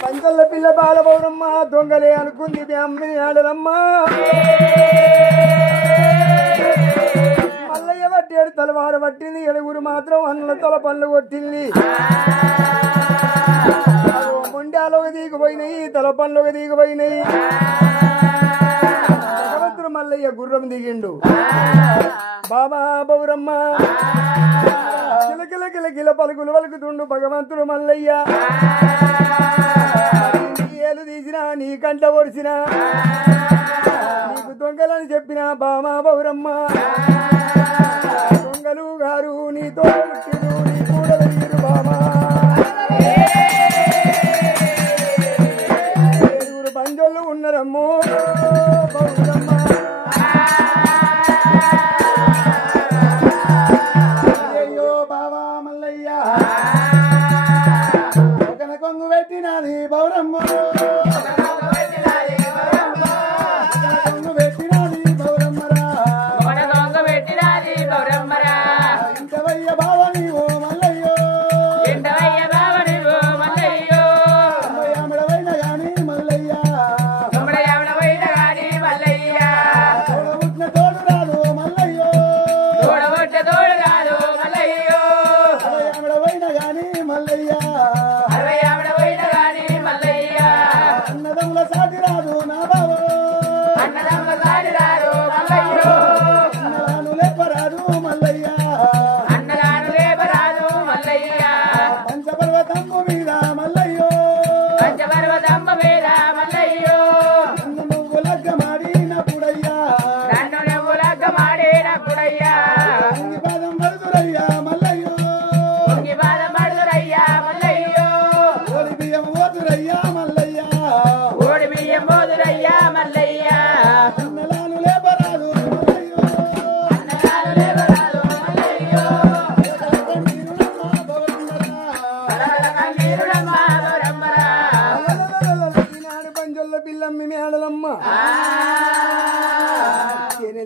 పంచల్ల పిల్ల బాలపౌరమ్మ దొంగలే అనుకుంది మీ అమ్మని ఆడదమ్మ మల్లయ్య పట్టేడు తలవారు పట్టింది ఎడుగురు మాత్రం అన్నుల తల పనులు కొట్టింది మొండాలోకి దిగిపోయినాయి తల పనులోకి దిగిపోయినాయి భగవంతుడు మల్లయ్య గుర్రం దిగిండు బాబా పౌరమ్మ కిలకిల కిలకిల పలుకులు పలుకుతుండు భగవంతుడు మల్లయ్య ఏలు తీసినా నీ కంట ఒడిసినా నీకు దొంగలని చెప్పిన బామా పౌరమ్మ దొంగలు గారు నీతో నీ కూడా వెయ్యరు బామా ఏడుగురు బంజోళ్ళు ఉన్నరమ్మో పౌరమ్మ అయ్యో బాబా మల్లయ్య ఒకన కొంగు పెట్టినది పౌరమ్మ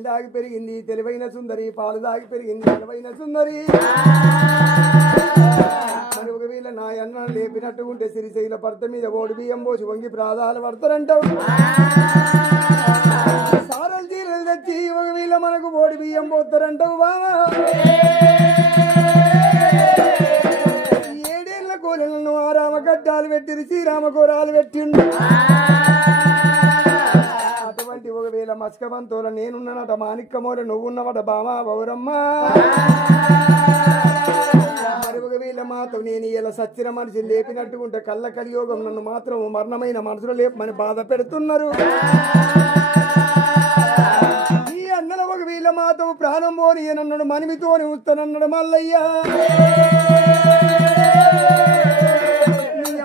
దాగి పెరిగింది తెలివైన సుందరి పాలు దాగి పెరిగింది తెలివైన సుందరి మరి ఒక వీళ్ళ నా అన్న లేపినట్టుకుంటే సిరిశైల పర్త మీద ఓడి బియ్యం పోసి వంగి ప్రాధాలు పడతారంటావు సారలు చీరలు తెచ్చి ఒక వీళ్ళ మనకు ఓడి బియ్యం పోతారంటావు బావా ఏడేళ్ల కోలెలను ఆరామ గడ్డాలు పెట్టిరు శ్రీరామ కోరాలు పెట్టిండు అటువంటి ఒకవేళ మస్కబంతోల నేనున్ననట మాణిక్కమోర నువ్వున్నవట బామా పౌరమ్మ మరి ఒకవేళ మాతో నేను ఇలా సచ్చిన మనిషి లేపినట్టుకుంటే కళ్ళ కలియోగం నన్ను మాత్రం మరణమైన మనసులో లేపమని బాధ పెడుతున్నారు ఈ అన్నల ఒకవేళ మాతో ప్రాణం పోని నన్ను మనమితోని ఉంస్తానన్నాడు మల్లయ్య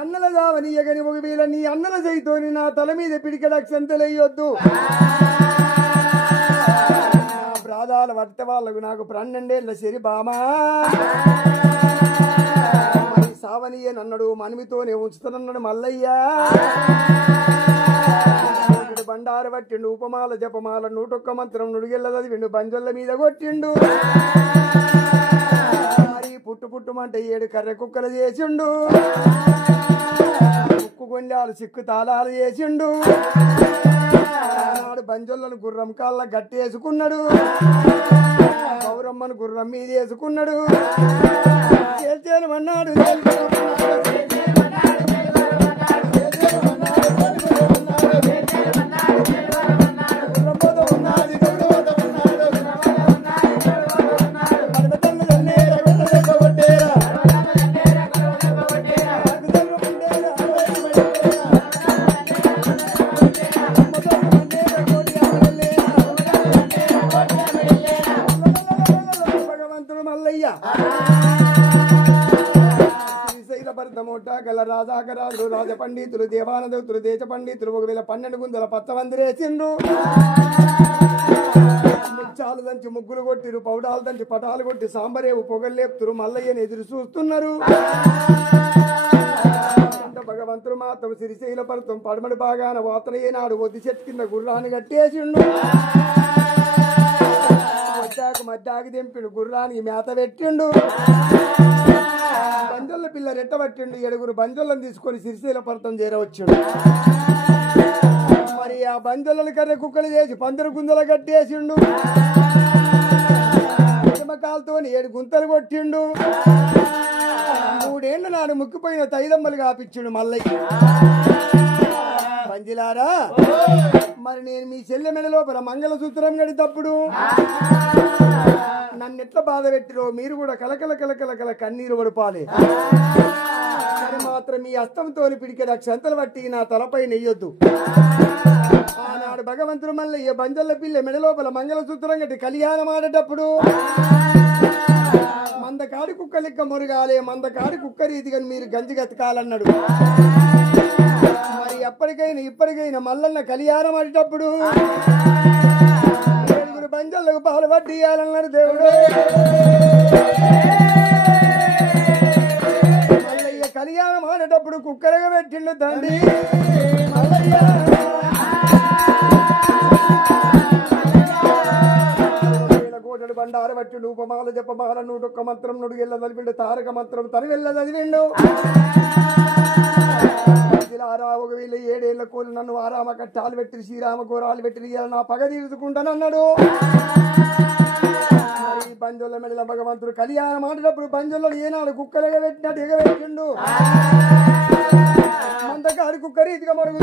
అన్నల దావనీయగని ఒకవేళ నీ అన్నల చేయితోని నా తల మీద పిడికడక్షంతలయ్యొద్దు ప్రాధాల వర్త వాళ్ళకు నాకు 12 ఏళ్ల శరి బామా మరి సావనీయ నన్నడు మనమితోనే ఉంచుతానన్నాడు మల్లయ్య బండారు పట్టిండు ఉపమాల జపమాల 101 మంత్రం నుడిగెళ్ళ చదివిండు బంజొల్ల మీద కొట్టిండు మరి పుట్టు పుట్టుమంటే 7 కర్రె కుక్కలు చేసిండు ఉక్కు గొండాలు సిక్కు తాళాలు చేసిండు నాడు బంజొల్లను గుర్రం కాళ్ళ గట్టేసుకున్నాడు పౌరమ్మను గుర్రం మీద వేసుకున్నాడు చేల్చేయమన్నాడు రాజాకరాజులు రాజ పండితులు దేవానదవుతులు దేశ పండితులు 12 గుందల పచ్చవందిరేసిండ్రు ముచ్చాలు దంచి ముగ్గులు కొట్టిరు పౌడాలు దంచి పటాలు కొట్టి సాంబరేవు పొగల్లేపుతురు మల్లయ్యని ఎదురు చూస్తున్నారు భగవంతుడు మాత్రం సిరిశైల పర్వతం పడమడి బాగాన వాతనయ్యనాడు ఒద్ది చెట్టు కింద గుర్రాన్ని కట్టేసిండు మధ్యాకు దింపిండు గుర్రానికి మేత పెట్టిండు బంజొల్ల పిల్ల రెట్టబట్టిండు 7 బంజొల్లను తీసుకొని సిరిశీల పర్వతం చేరవచ్చుండు మరి ఆ బంజొల్లని కర్రె కుక్కలు చేసి పందిరి గుంజల కట్టేసిండు కాలతో 7 గుంతలు కొట్టిండు 3 ఏళ్ల నాడు ముక్కిపోయిన తైలమ్మలు కాపించిండు మల్లయ్య పంజిలారా మరి నేను మీ చెల్లె మెడ లోపల మంగళసూత్రం గడితప్పుడు నన్ను ఎట్లా బాధ పెట్టిరో మీరు కూడా కలకల కన్నీరు పడిపాలి అది మాత్రం మీ హస్తంతో పిడికే అక్షంతలు పట్టి నా తలపై నెయ్యొద్దు ఆనాడు భగవంతుడు మల్లయ్య బంజల్ల పిల్ల మెడ లోపల మంగళసూత్రం గట్టి కళ్యాణం ఆడేటప్పుడు మందకాడి కుక్క లెక్క మురగాలే మందకాడి కుక్క రీతిగా మీరు గంజి గతకాలన్నాడు మరి ఇప్పటికైనా మల్లన్న కళ్యాణం ఆడేటప్పుడు 7 బంజల్లకు పాలు పట్టియాలన్నాడు దేవుడు మల్లయ్య కళ్యాణం ఆడేటప్పుడు కుక్కలుగా పెట్టిండు తండ్రి మల్లయ్య బండారు పట్టిండు ఉపమాల జపమాల 101 మంత్రం నుడు ఎల్ల చదివిండు తారక మంత్రం తను వెళ్ళ చదివిండు ఒక వీళ్ళు 7 ఏళ్ల కోళ్ళు నన్ను ఆరామ కట్టాలు పెట్టి శ్రీరామ ఘోరాలు పెట్టి నా పగ తీర్చుకుంటానన్నాడు బంజొల్ల మెడల భగవంతుడు కళ్యాణం ఆడినప్పుడు బంజొల్లో ఏనాడు కుక్కలుగా పెట్టినట్టు ఎగబెట్టిండు మందకాడి కుక్క రీతిగా మరుగు